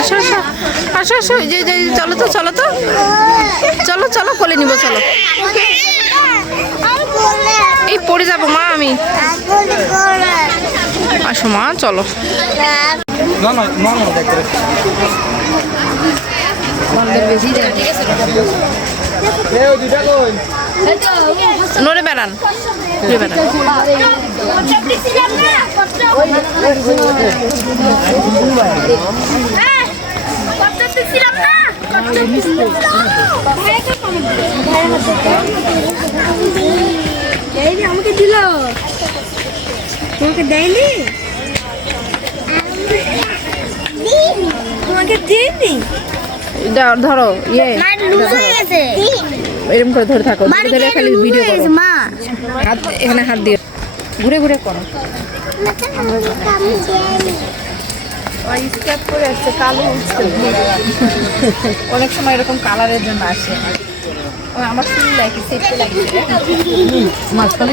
আসো আসো আসো আসো যে চলো তো চলো তো। চলো চলো কোলে নিব চলো। এই পড়ে যাব মা আমি। আসো মা চলো। নড়ে বেড়ান। নড়ে বেড়ান। আমাকে দিল তোমাকে দেয়নি তোমাকে দাও- ধরো ইয়ে এরকম করে ধরে থাকো ধরে ধরে খালি ভিডিও করো। মা। হাত এখানে হাত দিয়ে ঘুরে ঘুরে করো। স্ক্যাপ করে আসছে কালো অনেক সময় এরকম কালারের জন্য আসে। ও, আমার চুল লাগে সেটে লাগে মাঝখানে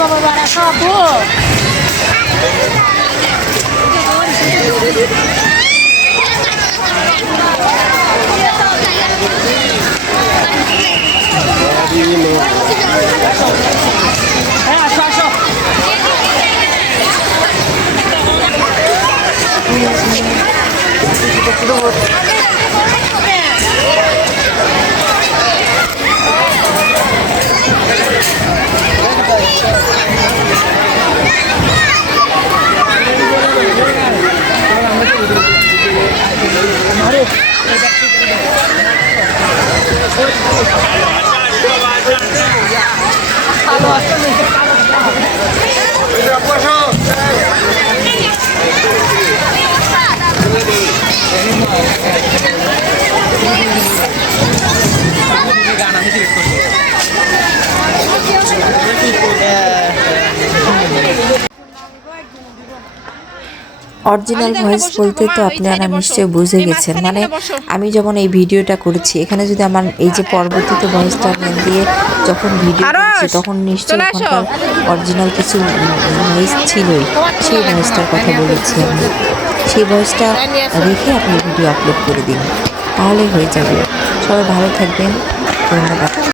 কই গেল আমার দেখি আলি যা অরিজিনাল ভয়েস বলতে তো আপনারা নিশ্চয়ই বুঝে গেছেন। মানে আমি যেমন এই ভিডিওটা করেছি এখানে যদি আমার এই যে পরবর্তীতে ভয়েসটা মেন দিয়ে যখন ভিডিও করেছি তখন নিশ্চয়ই ওখানকার অরিজিনাল কিছু ভয়েস ছিলই। সেই ভয়েসটার কথা বলেছি আমি। সেই ভয়েসটা রেখে আপনি ভিডিও আপলোড করে দিন। তাহলেই হয়ে যাবে। সবাই ভালো থাকবেন। ধন্যবাদ।